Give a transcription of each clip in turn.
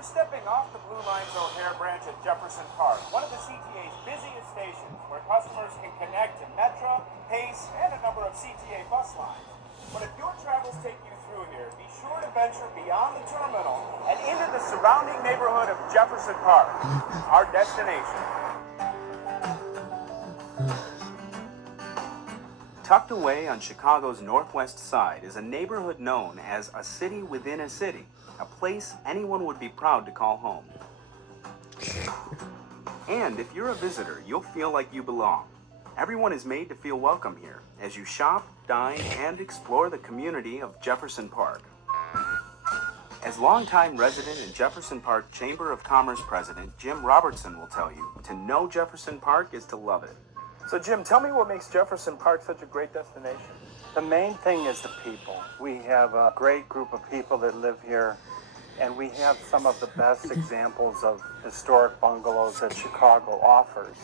We're stepping off the Blue Line's O'Hare branch at Jefferson Park, one of the CTA's busiest stations, where customers can connect to Metra, Pace, and a number of CTA bus lines. But if your travels take you through here, be sure to venture beyond the terminal and into the surrounding neighborhood of Jefferson Park, our destination. Tucked away on Chicago's northwest side is a neighborhood known as a city within a city, a place anyone would be proud to call home. And if you're a visitor, you'll feel like you belong. Everyone is made to feel welcome here as you shop, dine, and explore the community of Jefferson Park. As longtime resident and Jefferson Park Chamber of Commerce President Jim Robertson will tell you, to know Jefferson Park is to love it. So Jim, tell me what makes Jefferson Park such a great destination. The main thing is the people. We have a great group of people that live here, and we have some of the best examples of historic bungalows that Chicago offers.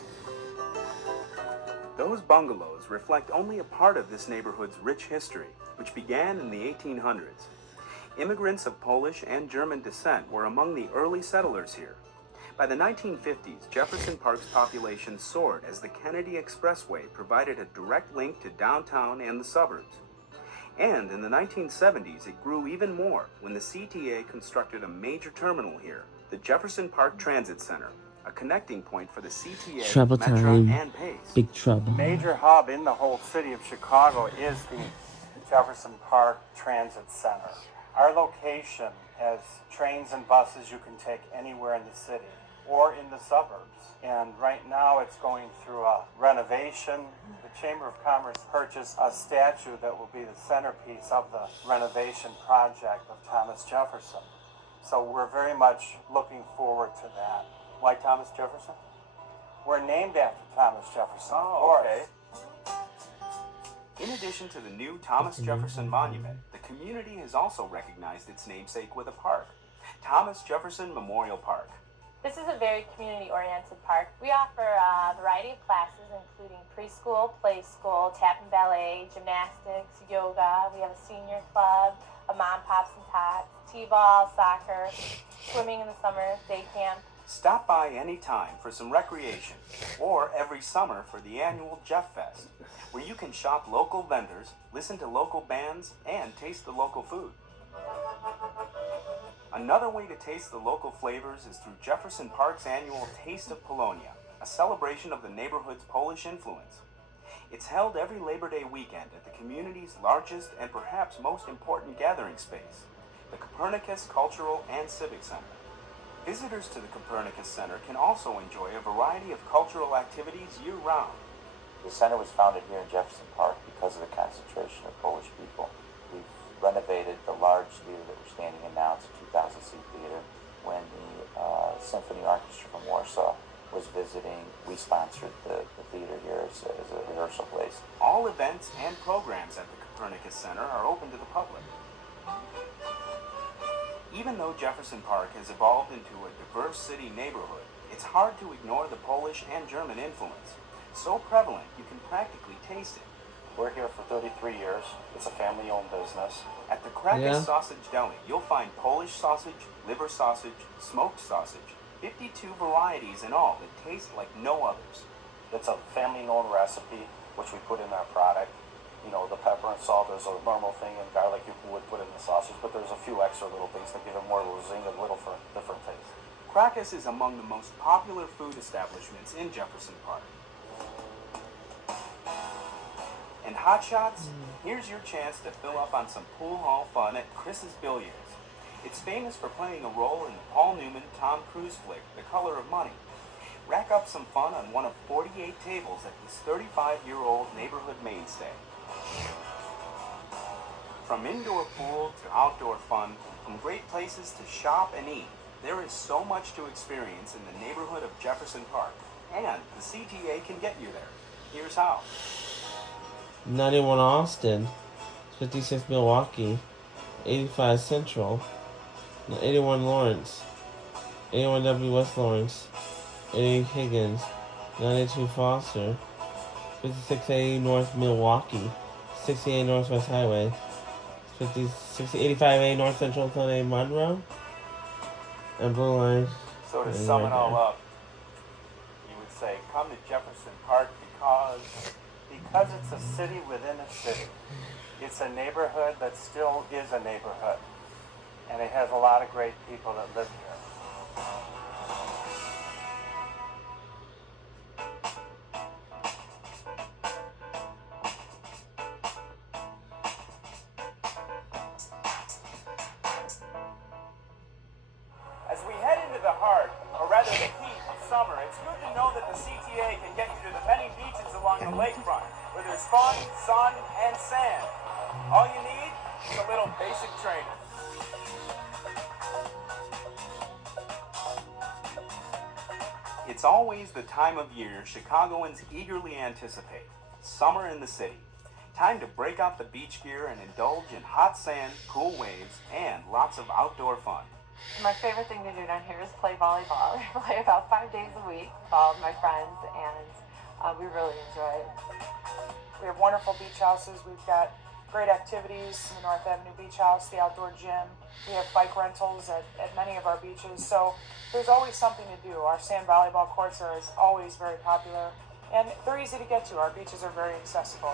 Those bungalows reflect only a part of this neighborhood's rich history, which began in the 1800s. Immigrants of Polish and German descent were among the early settlers here. By the 1950s, Jefferson Park's population soared as the Kennedy Expressway provided a direct link to downtown and the suburbs. And in the 1970s, it grew even more when the CTA constructed a major terminal here, the Jefferson Park Transit Center, a connecting point for the CTA, Trouble Metra, time. and Pace. Big trouble. Major hub in the whole city of Chicago is the Jefferson Park Transit Center. Our location has trains and buses you can take anywhere in the city or in the suburbs. And right now it's going through a renovation. The Chamber of Commerce purchased a statue that will be the centerpiece of the renovation project of Thomas Jefferson. So we're very much looking forward to that. Why Thomas Jefferson? We're named after Thomas Jefferson, of Oh, course. okay. In addition to the new Thomas Jefferson Monument, the community has also recognized its namesake with a park, Thomas Jefferson Memorial Park. This is a very community-oriented park. We offer a variety of classes, including preschool, play school, tap and ballet, gymnastics, yoga. We have a senior club, a mom, pops and tots, t-ball, soccer, swimming in the summer, day camp. Stop by any time for some recreation, or every summer for the annual Jeff Fest, where you can shop local vendors, listen to local bands, and taste the local food. Another way to taste the local flavors is through Jefferson Park's annual Taste of Polonia, a celebration of the neighborhood's Polish influence. It's held every Labor Day weekend at the community's largest and perhaps most important gathering space, the Copernicus Cultural and Civic Center. Visitors to the Copernicus Center can also enjoy a variety of cultural activities year-round. The center was founded here in Jefferson Park because of the concentration of Polish people. We've renovated the large theater that we're standing in now. It's a 2,000-seat theater. When the Symphony Orchestra from Warsaw was visiting, we sponsored the theater here as a rehearsal place. All events and programs at the Copernicus Center are open to the public. Even though Jefferson Park has evolved into a diverse city neighborhood, it's hard to ignore the Polish and German influence. So prevalent, you can practically taste it. We're here for 33 years. It's a family-owned business. At the Krakus Yeah. Sausage Deli, you'll find Polish sausage, liver sausage, smoked sausage, 52 varieties in all that taste like no others. It's a family-known recipe, which we put in our product. You know, the pepper and salt is a normal thing, and garlic you would put in the sausage, but there's a few extra little things that give it more of a zing and a little for different taste. Krakus is among the most popular food establishments in Jefferson Park. And Hot Shots? Here's your chance to fill up on some pool hall fun at Chris's Billiards. It's famous for playing a role in the Paul Newman, Tom Cruise flick, The Color of Money. Rack up some fun on one of 48 tables at this 35-year-old neighborhood mainstay. From indoor pool to outdoor fun, from great places to shop and eat, there is so much to experience in the neighborhood of Jefferson Park. And the CTA can get you there. Here's how. 91 Austin, 56 Milwaukee, 85 Central, 81 Lawrence, 81 W West Lawrence, 88 Higgins, 92 Foster, 56A North Milwaukee, 68 Northwest Highway, 85A North Central Sunday Monroe, And blue line. So to Yeah, sum right it all there. up, you would say, come to Jefferson Park because it's a city within a city. It's a neighborhood that still is a neighborhood, and it has a lot of great people that live here. As we head into the heart, or rather the heat of summer, it's good to know that the CTA can get you to the many beaches along the lakefront, where there's fun, sun, and sand. All you need is a little basic training. It's always the time of year Chicagoans eagerly anticipate. Summer in the city. Time to break out the beach gear and indulge in hot sand, cool waves, and lots of outdoor fun. My favorite thing to do down here is play volleyball. We play about 5 days a week with all of my friends, and we really enjoy it. We have wonderful beach houses. We've got great activities in the North Avenue Beach House, the outdoor gym. We have bike rentals at many of our beaches. So there's always something to do. Our sand volleyball courts are always very popular, and they're easy to get to. Our beaches are very accessible.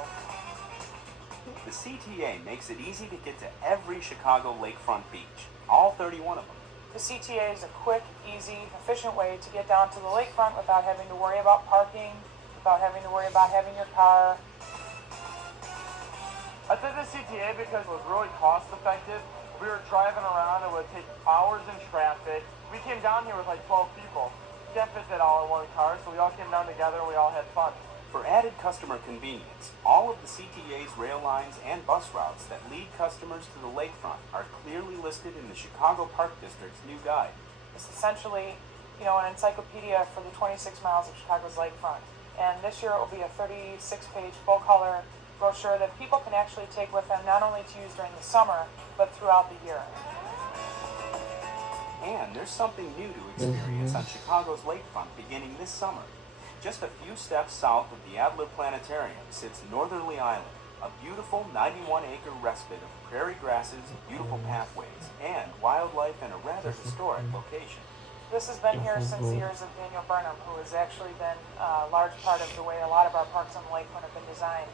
The CTA makes it easy to get to every Chicago lakefront beach, all 31 of them. The CTA is a quick, easy, efficient way to get down to the lakefront without having to worry about parking, without having to worry about having your car. I did the CTA because it was really cost effective. We were driving around, it would take hours in traffic. We came down here with like 12 people. Can't fit that all in one car, so we all came down together and we all had fun. For added customer convenience, all of the CTA's rail lines and bus routes that lead customers to the lakefront are clearly listed in the Chicago Park District's new guide. It's essentially, an encyclopedia for the 26 miles of Chicago's lakefront. And this year it will be a 36-page full-color brochure that people can actually take with them, not only to use during the summer, but throughout the year. And there's something new to experience on Chicago's lakefront beginning this summer. Just a few steps south of the Adler Planetarium sits Northerly Island, a beautiful 91-acre respite of prairie grasses, beautiful pathways, and wildlife in a rather historic location. This has been here since the years of Daniel Burnham, who has actually been a large part of the way a lot of our parks on the lakefront have been designed.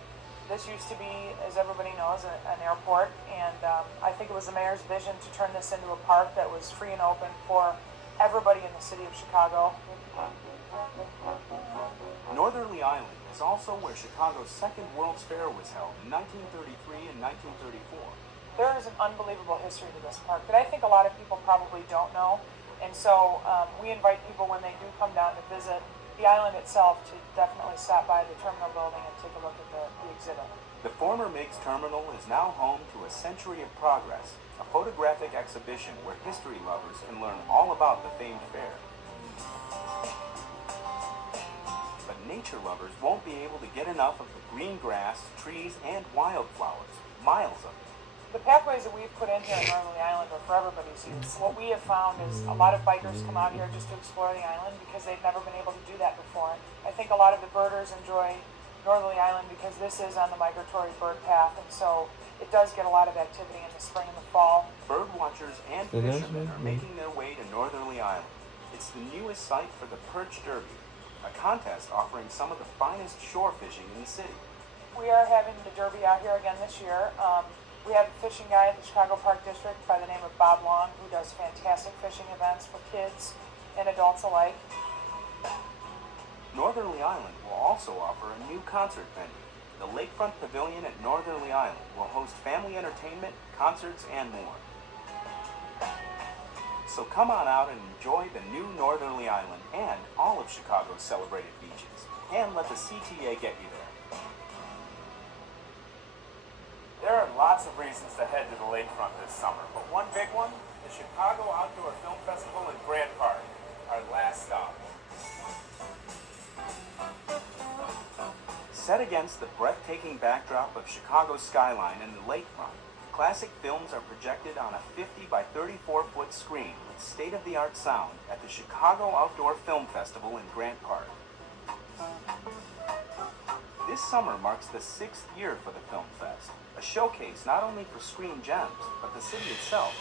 This used to be, as everybody knows, an airport, and I think it was the mayor's vision to turn this into a park that was free and open for everybody in the city of Chicago. Northerly Island is also where Chicago's Second World's Fair was held in 1933 and 1934. There is an unbelievable history to this park that I think a lot of people probably don't know. And so we invite people when they do come down to visit the island itself to definitely stop by the terminal building and take a look at the exhibit. The former Meigs Terminal is now home to A Century of Progress, a photographic exhibition where history lovers can learn all about the famed fair. But nature lovers won't be able to get enough of the green grass, trees, and wildflowers, miles of it. The pathways that we've put in here on Northerly Island are for everybody's use. What we have found is a lot of bikers come out here just to explore the island because they've never been able to do that before. I think a lot of the birders enjoy Northerly Island because this is on the migratory bird path, and so it does get a lot of activity in the spring and the fall. Bird watchers and fishermen are making their way to Northerly Island. It's the newest site for the Perch Derby, a contest offering some of the finest shore fishing in the city. We are having the Derby out here again this year. We have a fishing guy at the Chicago Park District by the name of Bob Long, who does fantastic fishing events for kids and adults alike. Northerly Island will also offer a new concert venue. The Lakefront Pavilion at Northerly Island will host family entertainment, concerts, and more. So come on out and enjoy the new Northerly Island and all of Chicago's celebrated beaches. And let the CTA get you there. There are lots of reasons to head to the lakefront this summer, but one big one, the Chicago Outdoor Film Festival in Grant Park, our last stop. Set against the breathtaking backdrop of Chicago's skyline and the lakefront, classic films are projected on a 50 by 34-foot screen with state-of-the-art sound at the Chicago Outdoor Film Festival in Grant Park. This summer marks the 6th year for the Film Fest, a showcase not only for screen gems, but the city itself.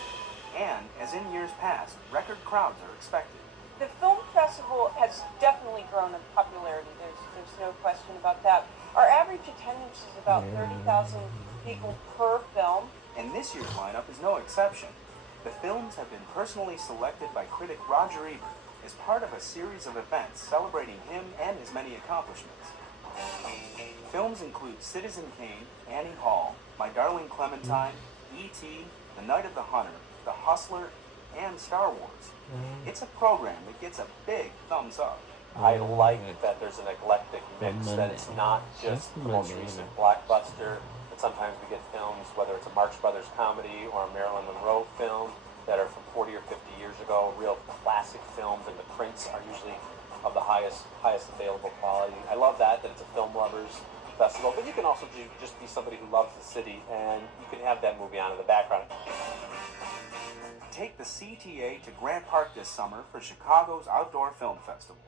And, as in years past, record crowds are expected. The film festival has definitely grown in popularity. There's no question about that. Our average attendance is about 30,000 people per film. And this year's lineup is no exception. The films have been personally selected by critic Roger Ebert as part of a series of events celebrating him and his many accomplishments. Films include Citizen Kane, Annie Hall, My Darling Clementine, E.T., The Night of the Hunter, The Hustler, and Star Wars. It's a program that gets a big thumbs up. I like that there's an eclectic mix, that it's not just the most recent blockbuster, but sometimes we get films, whether it's a Marx Brothers comedy or a Marilyn Monroe film, that are from 40 or 50 years ago, real classic films, and the prints are usually of the highest available quality. I love that it's a film lovers festival, but you can also just be somebody who loves the city, and you can have that movie on in the background. Take the CTA to Grant Park this summer for Chicago's Outdoor Film Festival.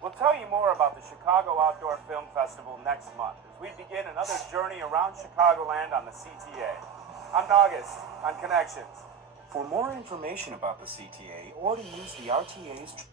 We'll tell you more about the Chicago Outdoor Film Festival next month as we begin another journey around Chicagoland on the CTA. I'm August on Connections. For more information about the CTA or to use the RTA's